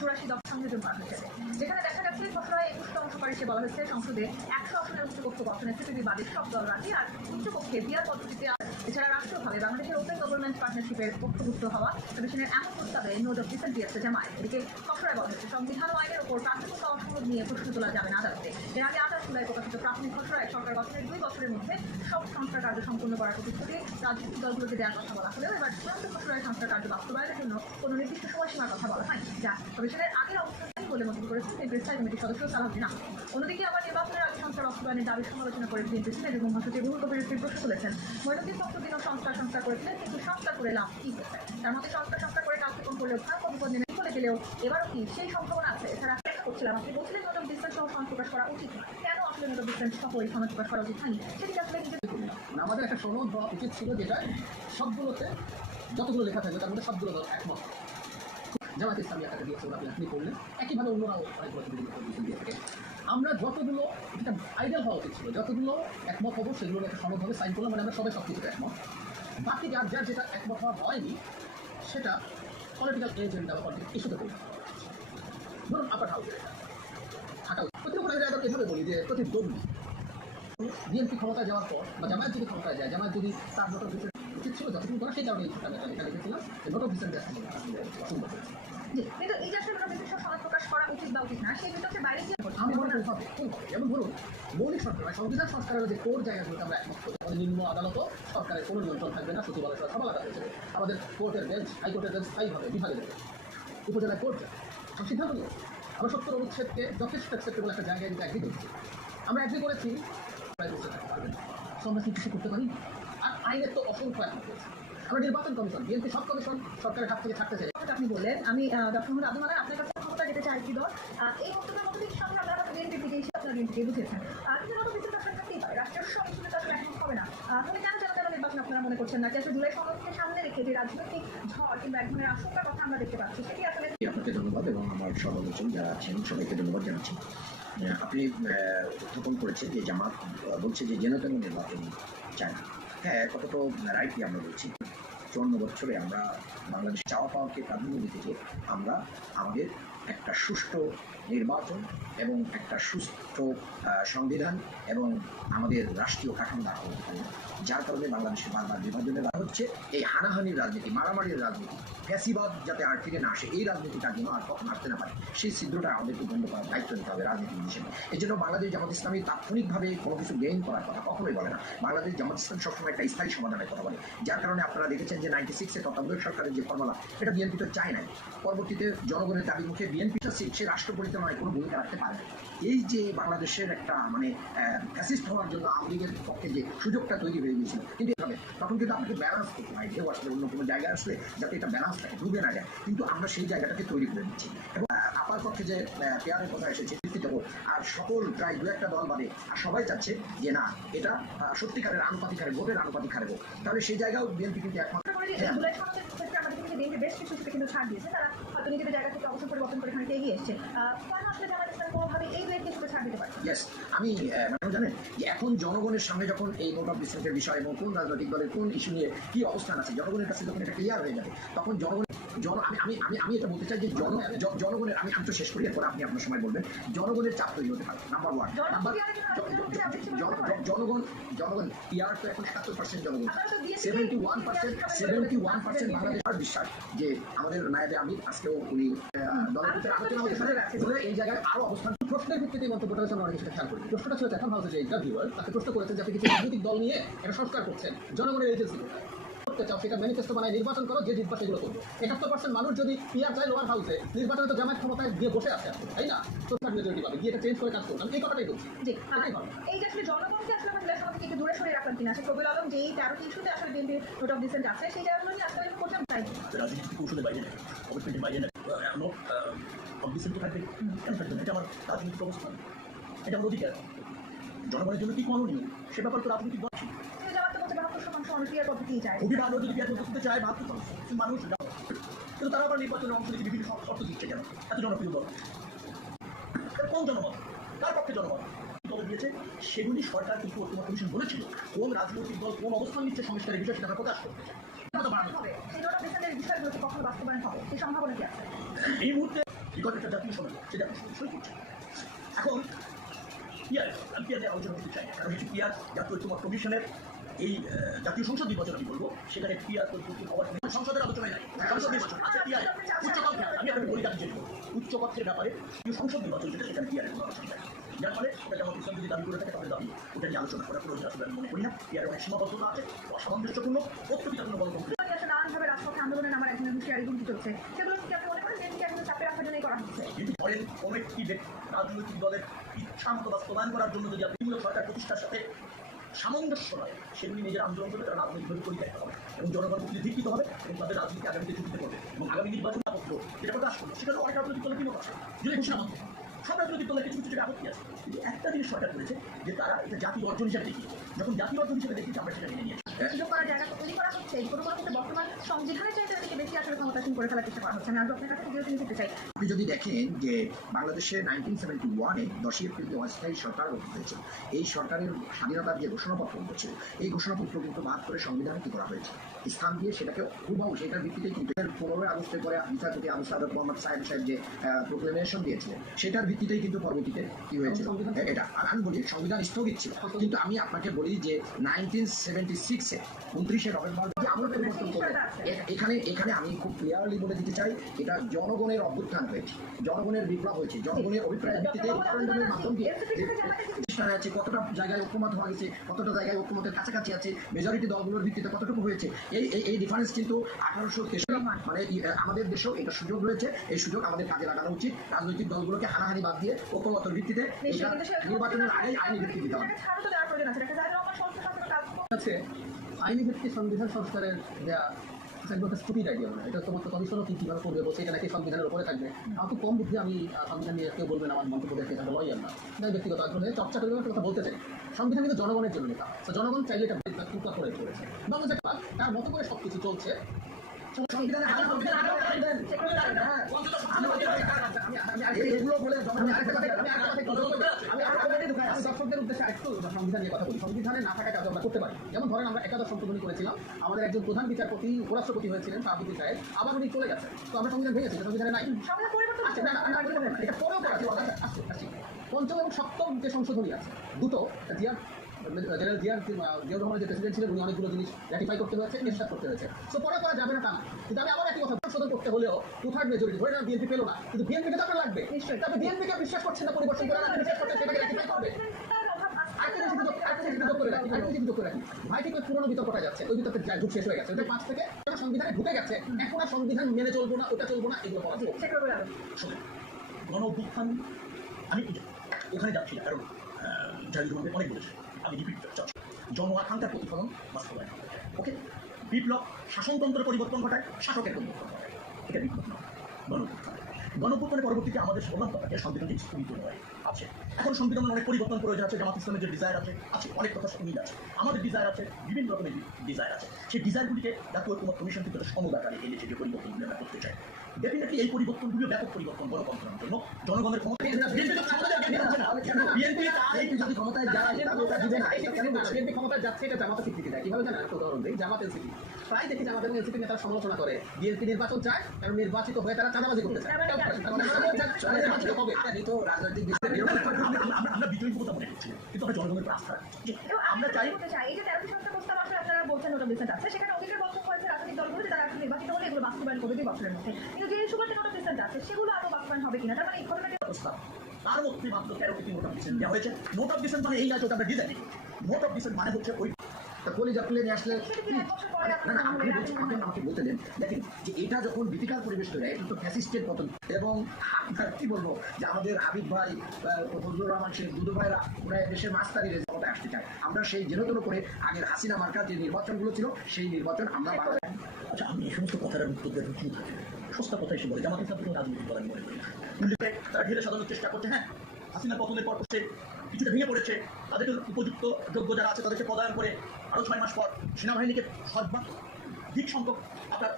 84 দফা সংযোজন করা হয়েছে, যেখানে দেখা যাচ্ছে খসড়ায় 21 অংশকারী সে বলা হয়েছে সংসদে 100 আসনের উচ্চকক্ষ গঠনে সিপিবি বাদের সব দল রাজি, আর উচ্চকক্ষে বিয়ার পদ্ধতিতে এছাড়া রাষ্ট্রভাবে বাংলাদেশের ওপেন গভর্নমেন্ট পার্টনারশিপের পক্ষভুক্ত হওয়া কমিশনের এমন প্রস্তাবে নোট অফ ডিসেন্ট দিয়েছে জামায়াত। এদিকে খসড়ায় বলা হয়েছে সংবিধান ও আইনের ওপর প্রাথমিক অসংযোগ নিয়ে প্রশ্ন তোলা যাবে না আদালতে। এর আগে 28 জুলাই প্রকাশিত প্রাথমিক খসড়ায় সরকার গঠনের 2 বছরের মধ্যে সব সংস্কার কার্য সম্পন্ন করার প্রতিশ্রুতি রাজনৈতিক দলগুলোকে দেওয়ার কথা বলা হলেও এবার চূড়ান্ত খসড়ায় সংস্কার কার্য বাস্তবায়নের জন্য কোনো নির্দিষ্ট সময়সীমার কথা বলা হয়নি, যা কমিশনের আগের অবস্থান বলে মন্তব্য করেছেন বিএনপির স্থায়ী কমিটির সদস্য সালাউদ্দিন আহমেদ। অন্যদিকে আবার নির্বাচনের আগে সংস্কার বাস্তবায়নের দাবির সমালোচনা করে বিএনপির সিনিয়র যুগ্ম মহাসচিব রুহুল কবির রিজভীর প্রশ্ন তুলেছেন, মঈনুদ্দিন ফখরুদ্দিনও সংস্কার করেছিলেন, কিন্তু সংস্কার করে লাভ কি হয়েছে? তার মতে সংস্কার করে কার্যক্রম করলেও ভয়ঙ্কর বিপদ নেমে চলে গেলেও এবারও কি সেই সম্ভাবনা আছে? এছাড়া করছিলাম আপনি বলছিলেন নোট অফ ডিসেন্ট সহ সনদ প্রকাশ করা উচিত নয়, কেন আসলে নোট অফ ডিসেন্ট সহ এই সনদ প্রকাশ করা উচিত হয়নি সেটি আসলে নিজে আমাদের একটা সনদ হওয়া উচিত ছিল, যেটা সবগুলোতে যতগুলো লেখা থাকবে তার মধ্যে সবগুলো দল একমত। জামায়াত ইসলামী একটা দিয়েছে, ওরা আপনি করলেন একইভাবে অন্যরাও অনেকগুলো দিয়ে থাকে। আমরা যতগুলো, যেটা আইডিয়াল হওয়া উচিত ছিল, যতগুলো একমত হবো সেগুলো একটা সনদ হবে সাইন করলাম, মানে আমরা সবাই সব কিছুতে একমত। বাকি যার যার যেটা একমত হওয়া হয়নি সেটা পলিটিক্যাল এজেন্ডা বা পলিটিক্যাল ইস্যুতে করবে। ধরুন আপার হাউসে থাকা প্রতিপক্ষ এভাবে বলি যে প্রতিদ্বন্দ্বী বিএনপি ক্ষমতায় যাওয়ার পর বা জামায়াত যদি ক্ষমতায় যায়, জামায়াত যদি তার নোট অফ ডিসেন্ট উচিত ছিল যতটুকু করা, সেই কারণে এটা লিখেছিলাম নোট অফ ডিসেন্ট অসম্ভব। কিন্তু এই যে আসলে নোট অফ ডিসেন্ট সনদ প্রকাশ করা উচিত বা উচিত না সেই বিতর্কের বাইরে আমি মনে করি হবে। যেমন ধরুন মৌলিক সংস্কার, সংবিধান সংস্কারের যে কোর জায়গাগুলোতে আমরা একমত করি, আমাদের নিম্ন আদালতও সরকারের কোনো নিয়ন্ত্রণ থাকবে না, সচিবালয় সভা আলাদা হয়েছে, আমাদের কোর্টের বেঞ্চ, হাইকোর্টের বেঞ্চ স্থায়ীভাবে বিভাগে দেবে, উপজেলায় কোর্ট সব সিদ্ধান্ত নিয়ে আমরা 70 অনুচ্ছেদকে যথেষ্ট অ্যাকসেপ্টেবল একটা জায়গায় দিতে অ্যাগ্রি করেছি। আমরা অ্যাগ্রি করেছি প্রায় বসে থাকতে পারবেন, আমরা কি কিছু করতে পারি। আর আইনের তো অসংখ্য একমত হয়েছে। আমরা নির্বাচন কমিশন, বিএনপি সব কমিশন সরকারের হাত থেকে থাকতে চাই। আপনি বললেন, আমি ডক্টর মোহাম্মদ আব্দুল মান্নান আপনার কাছে ক্ষমতা যেতে চাই কি দল, এই বক্তব্যের মধ্যে থেকে সামনে আপনারা বিএনপি থেকে আপনারা বিএনপিকে বুঝেছেন, কিন্তু নোট অফ ডিসেন্ট আসলে থাকতেই পারে, রাষ্ট্রের সংস্কৃতি তো আসলে এখন হবে না। তাহলে কেন নির্বাচন আপনারা মনে করছেন না যে আসলে জুলাই সনদকে সামনে রেখে যে রাজনৈতিক ঝড় কিংবা এক ধরনের আশঙ্কার কথা আমরা দেখতে পাচ্ছি সেটি আসলে। আপনাকে ধন্যবাদ এবং আমার সভালোচন যারা আছেন সবাইকে ধন্যবাদ জানাচ্ছি। আপনি উত্থাপন করেছেন যে জামাত বলছে যে যেন তেন নির্বাচন চায় না। হ্যাঁ, কত তো রাইটই আমরা বলছি। 54 বছরে আমরা বাংলাদেশ চাওয়া পাওয়াকে প্রাধান্য দিতে যে আমরা আমাদের একটা সুষ্ঠু নির্বাচন এবং একটা সুস্থ সংবিধান এবং আমাদের রাষ্ট্রীয় কাঠামো না হতে পারে, যার কারণে বাংলাদেশে বারবার বিভাজনের হচ্ছে। এই হানাহানির রাজনীতি, মারামারির রাজনীতি, ফ্যাসিবাদ যাতে আর ফিরে না আসে, এই রাজনীতিটার জন্য আর কখন আসতে না পারে সেই ছিদ্রটা আমাদেরকে বন্ধ করার দায়িত্ব নিতে হবে রাজনীতি হিসেবে। এই জন্য বাংলাদেশ জামাত ইসলামী তাৎক্ষণিকভাবে কোনো কিছু গেইন করার কথা কখনোই বলে না। বাংলাদেশ জামাত ইসলাম সবসময় একটা স্থায়ী সমাধানের কথা বলে, যার কারণে আপনারা দেখেছেন যে 96-এ তত্ত্বাবধায়ক সরকারের যে ফর্মুলা, এটা বিএনপি তো চায় নাই। পরবর্তীতে জনগণের দাবির মুখে বিএনপি সে রাষ্ট্র পরিচালনায় কোনো ভূমিকা রাখতে পারে না। এই যে বাংলাদেশের একটা মানে অ্যাসিস্ট হওয়ার জন্য আওয়ামী লীগের পক্ষে যে সুযোগটা তৈরি হয়ে গিয়েছিল, কিন্তু এভাবে তখন কিন্তু আপনাকে ব্যালেন্স করতে হয়, ঢেউ আসলে অন্য কোনো জায়গায় আসলে যাতে এটা ব্যালেন্স থাকে, ডুবে না যায়, কিন্তু আমরা সেই জায়গাটাকে তৈরি করে দিচ্ছি। এবং আপার পক্ষে যে পেয়ারের কথা এসেছে আর সকল প্রায় 2-1টা দল বাদে আর সবাই চাচ্ছে যে না, এটা সত্যিকারের আনুপাতিক হারে, ভোটের আনুপাতিক হারে ভোট, তাহলে সেই জায়গাও বিএনপি কিন্তু এখন বেশ কিছু কিন্তু ছাড় দিয়েছে, তারা হয়তো নিজেদের জায়গা থেকে অবস্থান পরিবর্তন করে এখানে এগিয়ে এসছে। কেন আসলে জামায়াত ইসলাম কোনোভাবে এই কিছু ছাড় দিতে পারে? ইয়েস, আমি ম্যাডাম জানেন যে এখন জনগণের সামনে যখন এই নোট অফ ডিসেন্টের বিষয় এবং কোন রাজনৈতিক দলের কোন ইস্যু নিয়ে কি অবস্থান আছে, জনগণের কাছে যখন এটা ক্লিয়ার হয়ে যাবে, তখন আমি এটা বলতে চাই যে জনগণের আমি তো শেষ করি, এরপর আপনি আপনার সময় বলবেন। জনগণের চাপ তৈরি হতে পারে, নাম্বার 1। জনগণ পিআর তো এখন 71% জনগণ, 71% বাংলাদেশের বিশ্বাস যে আমাদের নায়েবে আমির আজকেও উনি দলের ভিতরে আলোচনা হতে এই জায়গায় আরো অবস্থান। প্রশ্নের ভিত্তিতে মন্তব্যটা হয়েছে, আমরা অনেক সেটা খেয়াল করি। প্রশ্নটা ছিল চ্যাথম হাউসের যে ইন্টারভিউয়ার, তাকে প্রশ্ন করেছেন যে আপনি কিছু রাজনৈতিক দল নিয়ে এটা সংস্কার করছেন, জনগণের এজেন্সি করতে চাও, সেটা ম্যানিফেস্টো বানায় নির্বাচন করো, যে জিতবা সেগুলো করবো। 71% মানুষ যদি পিআর চায় লোয়ার হাউসে, নির্বাচনে তো জামায়াত ক্ষমতায় গিয়ে বসে আছে, তাই না? সোশ্যাল মেজরিটি পাবে, গিয়ে এটা চেঞ্জ করে কাজ করতাম, এই কথাটাই বলছি। জি, এই যে আসলে জনগণকে আসলে আমরা জুলাই সনদ থেকে দূরে সরে রাখলাম কিনা, সে কবির আলম যে এই 13টি ইস্যুতে আসলে বিএনপির নোট অফ ডিসেন্ট আছে, সেই জায়গাগুলো নিয়ে আসলে করতে চাই রাজনীতি কৌশলের বাইরে নেই, কমিটমেন্টের বাইরে নেই, নোট অফ ডিসেন্ট থাকবে কেন থাকবে না? এটা আমার রাজনৈতিক অবস্থান, এটা আমার অধিকার। জনগণের জন্য কি করণীয় সে ব্যাপারে তো রাজনৈতিক দল ছিল। খুবই ভালো যদি বিয়ার করতে চায় 72% মানুষ, কিন্তু তারা আবার নির্বাচনে অংশ নিতে বিভিন্ন শর্ত দিচ্ছে কেন? এত জনপ্রিয় দল কোন জনমত, কার পক্ষে জনমত দল দিয়েছে সেগুলি সরকার কিন্তু ঐক্যমত কমিশন বলেছিল কোন রাজনৈতিক দল কোন অবস্থান নিচ্ছে সংস্কারের বিষয় সেটা প্রকাশ করতে চায়। এই মুহূর্তে বিকজ একটা জাতীয় সনদ, সে জাতীয় সনদ সই করছে। এখন পিয়ার, আমি পিয়ারে আলোচনা করতে চাই, কারণ হচ্ছে পিয়ার জাতীয় ঐক্যমত্য কমিশনের এই জাতীয় সংসদ নির্বাচন আমি বলবো, সেখানে পিয়ার হওয়ার সংসদের আলোচনায় নাই, সংসদ নির্বাচন। আচ্ছা পিয়ার উচ্চ কক্ষের, আমি আপনাকে বলি জানি যে উচ্চ কক্ষের ব্যাপারে সংসদ নির্বাচন যেটা, সেখানে পিয়ারের কোনো আলোচনা নাই। যার ফলে ওটা যেমন ইসলাম যদি দাবি করে থাকে তাহলে দাবি ওটা নিয়ে আলোচনা করা প্রয়োজন আসলে আমি মনে করি না। পিয়ারের অনেক সীমাবদ্ধতা আছে, অসামঞ্জস্যপূর্ণ, প্রত্যেকটা কোনো গণতন্ত্র নানানভাবে রাজপথে আন্দোলনে নামার একজনের হুঁশিয়ারি হুমকি চলছে, সেগুলো কি আপনি মনে করেন বিএনপিকে এখন চাপে রাখার জন্যই করা হচ্ছে? কিন্তু ধরেন কোনো একটি রাজনৈতিক দলের ইচ্ছা মতো বাস্তবায়ন করার জন্য যদি আপনি সরকার প্রতিষ্ঠার সাথে সামঞ্জস্য নয়, সেগুলি নিজের আন্দোলন করবে, তারা রাজনৈতিকভাবে পরিত্যক্ত হবে এবং জনগণ প্রতি ধিক্কিত হবে এবং তাদের রাজনীতি আগামীতে ঝুঁকিতে পড়বে এবং আগামী নির্বাচন আপত্তি যেটা প্রকাশ করবে সেখানে অনেক রাজনৈতিক দলের বিমত আছে, যদি ঘোষণা মানতে সব রাজনৈতিক দলের কিছু কিছু জায়গায় আপত্তি আছে। কিন্তু একটা জিনিস সরকার করেছে যে তারা এটা জাতীয় অর্জন হিসেবে দেখিয়েছে, যখন জাতীয় অর্জন হিসেবে দেখিয়েছে আমরা সেটা মেনে নিয়েছি। সুযোগ করার জায়গা তৈরি করা হচ্ছে, এই কোনো কোনো ক্ষেত্রে বর্তমান সংবিধানের চাইতে থেকে বেশি আসলে ক্ষমতাসীন করে ফেলার চেষ্টা করা হচ্ছে। আমি আজ আপনার কাছে ভিডিও নিতে চাই। আপনি যদি দেখেন যে বাংলাদেশে 1971-এ 10 এপ্রিল অস্থায়ী সরকার গঠন হয়েছে, এই সরকারের স্বাধীনতার যে ঘোষণাপত্র ছিল, এই ঘোষণাপত্র কিন্তু বাদ করে সংবিধানে কি করা হয়েছে, স্থান দিয়ে সেটাকে হুবহু সেটার ভিত্তিতেই কিন্তু 15 আগস্টের পরে বিচারপতি আবু সাদত মোহাম্মদ সাহেব যে প্রোক্লেমেশন দিয়েছিলেন, সেটার ভিত্তিতেই কিন্তু পরবর্তীতে কি হয়েছিল এটা। আর আমি বলি সংবিধান স্থগিত ছিল, কিন্তু আমি আপনাকে বলি যে 1976-এ 29শে নভেম্বর আমরা পরিবর্তন করবো। এখানে আমি খুব ক্লিয়ারলি বলে দিতে চাই, এটা জনগণের অভ্যুত্থান হয়েছে, জনগণের বিপ্লব হয়েছে, জনগণের অভিপ্রায়ের ভিত্তিতে রেফারেন্ডামের মাধ্যম দিয়ে আছে, কতটা জায়গায় ঐক্যমত হওয়া গেছে, কতটা জায়গায় ঐক্যমতের কাছাকাছি আছে, মেজরিটি দলগুলোর ভিত্তিতে কতটুকু হয়েছে, এই ডিফারেন্স কিন্তু 1863 মানে আমাদের দেশেও এটা সুযোগ রয়েছে, এই সুযোগ আমাদের কাজে লাগানো উচিত। রাজনৈতিক দলগুলোকে হানাহানি বাদ দিয়ে ঐক্যমতের ভিত্তিতে নির্বাচনের আগেই আইনি ভিত্তি দিতে হবে। আইনি ভিত্তিক সংবিধান সংস্কারের দেওয়া একটা স্টুপিড আইডিয়া, মানে এটা তোমার কমিশনও কীভাবে করবে বলছে, এটা নাকি সংবিধানের উপরে থাকবে। আমার খুব কম বুদ্ধি, আমি সংবিধান নিয়ে কেউ বলবেন আমার মন্তব্য দেখে তাহলে লয়ার না, তাই ব্যক্তিগত আগ্রহে চর্চা করে একটা কথা বলতে চাই। সংবিধান কিন্তু জনগণের জন্য লেখা, তো জনগণ চাইলে এটা টুকরা করে করেছে, বাংলাদেশ তার মতো করে সব কিছু চলছে। দর্শকদের উদ্দেশ্যে একটু সংবিধান নিয়ে কথা বলি। সংবিধানে না থাকা কাজ আমরা করতে পারি, যেমন ধরেন আমরা একাদশ সংশোধনী করেছিলাম, আমাদের একজন প্রধান বিচারপতি উপরাষ্ট্রপতি হয়েছিলেন শাহাবুদ্দিন সাহেব, আবার উনি চলে গেছেন, তো আমরা সংবিধান ভেঙেছি, সংবিধানে নাই। এটা পরেও করা আছে। পঞ্চম এবং সপ্তম যে সংশোধনী আছে দুটো, জেনারেল জিয়াউর রহমান যে প্রেসিডেন্ট ছিলেন উনি অনেকগুলো জিনিস র্যাটিফাই করতে হয়েছে, এরশাদ করতে হয়েছে, সো পরে করা যাবে না তা না। কিন্তু আমি আবার একই কথা, সংশোধন করতে হলেও 2/3 মেজরিটি ধরে না বিএনপি পেলো না, কিন্তু বিএনপিকে তো আপনার লাগবে নিশ্চয়ই, তবে বিএনপিকে বিশ্বাস করছেন না পরিবর্তন করে, বিশ্বাস করতে সেটাকে র্যাটিফাই করবে। ভাই ঠিক পুরোনো বিতর্কটা যাচ্ছে, ওই বিতর্কের যুগ শেষ হয়ে গেছে, ওটা 5 থেকে সংবিধানে ঢুকে গেছে, এখন আর সংবিধান মেনে চলবো না, ওটা চলবো না, এগুলো করা চলছে। গণ অভ্যুত্থান আমি ওখানে যাচ্ছি না, কারণ জাহিদ রহমান অনেক বলেছে, আমি রিপিট করতে চাচ্ছি, জন আকাঙ্ক্ষার প্রতিফলন বাস্তবায়ন। ওকে, বিপ্লব শাসনতন্ত্রের পরিবর্তন ঘটায়, শাসকের পরিবর্তন ঘটায়, এটা বিপ্লব নয়, গণ অভ্যুত্থান। গণ অভ্যুত্থানের পরবর্তীতে আমাদের সর্বান্তকে সংবিধানটি স্থগিত হয়ে আছে। এখন সংবিধানের অনেক পরিবর্তন প্রয়োজন আছে, জামাত ইসলামের যে ডিজায়ার আছে, অনেক কথা মিল আছে, আমাদের ডিজায়ার আছে, বিভিন্ন রকমের ডিজায়ার আছে, সেই ডিজায়ারগুলিকে জাতীয় ঐক্যমত্য কমিশন কিন্তু সমুদাকারে এনেছে, যে পরিবর্তনগুলি আমরা করতে চাই। ডেফিনেটলি এই পরিবর্তনগুলো ব্যাপক পরিবর্তন গণতন্ত্রের জন্য, জনগণের ক্ষমতা ক্ষমতায় যাচ্ছে, এটা জামাত স্বীকৃতি দেয়। কিভাবে জানেন? একটা উদাহরণ দিই, জামাত এনসিপি প্রায় দেখি জামাতের এনসিপি নেতারা সমালোচনা করে বিএনপি নির্বাচন চায়, কারণ নির্বাচিত হয়ে তারা চাঁদাবাজি করতে চায়। আমরা বিজয়ী ক্ষমতা মনে করছি, কিন্তু আমরা জনগণের আস্থা আমরা চাই। এই যে 13টি সংস্কার প্রস্তাব আসলে আপনারা বলছেন নোট অফ ডিসেন্ট আছে, সেখানে অধিকার বক্তব্য হয়েছে রাজনৈতিক দলগুলো যে তারা আসলে নির্বাচিত হলে এগুলো বাস্তবায়ন করবে 2 বছরের মধ্যে, কিন্তু যে ইস্যুগুলোতে নোট অফ ডিসেন্ট আছে সেগুলো আদৌ বাস্তবায়ন হবে কিনা, তার মানে এই ঘটনাটি প্রস্তাব তার মধ্যে মাত্র 13টি নোট অফ ডিসেন্ট দেওয়া হয়েছে। নোট অফ ডিসেন্ট মানে এই আছে, ওটা আমরা ডিজাইন করছি। নোট অফ ডিসেন্ট মানে হচ্ছে ওই কলিজা খুলে নিয়ে আসলে আমাকে বলতে দেন, দেখেন যে এটা যখন ভীতিকার পরিবেশ তৈরি, এটা তো ফ্যাসিস্টের পতন। এবং আপনার কি বলবো যে আমাদের হাবিব ভাই, ফজলুর রহমান শেখ, দুদু ভাইরা ওরা দেশের মাস্তারির ক্ষমতায় আসতে চায়। আমরা সেই জেরোতন করে আগের হাসিনা মার্কার যে নির্বাচনগুলো ছিল সেই নির্বাচন আমরা বাংলায়। আচ্ছা, আমি এই সমস্ত কথার উত্তর দেওয়ার কি থাকে, সস্তা কথা এসে বলে জামাত ইসলাম কোনো রাজনৈতিক দল আমি মনে করি না। তারা ঢেলে সাজানোর চেষ্টা করছে, হ্যাঁ হাসিনার পতনের পর সে কিছুটা ভেঙে পড়েছে, তাদেরকে উপযুক্ত যোগ্য যারা আছে তাদেরকে পদায়ন করে আরও 6 মাস পর সেনাবাহিনীকে সর্বাধিক সংখ্যক আপনার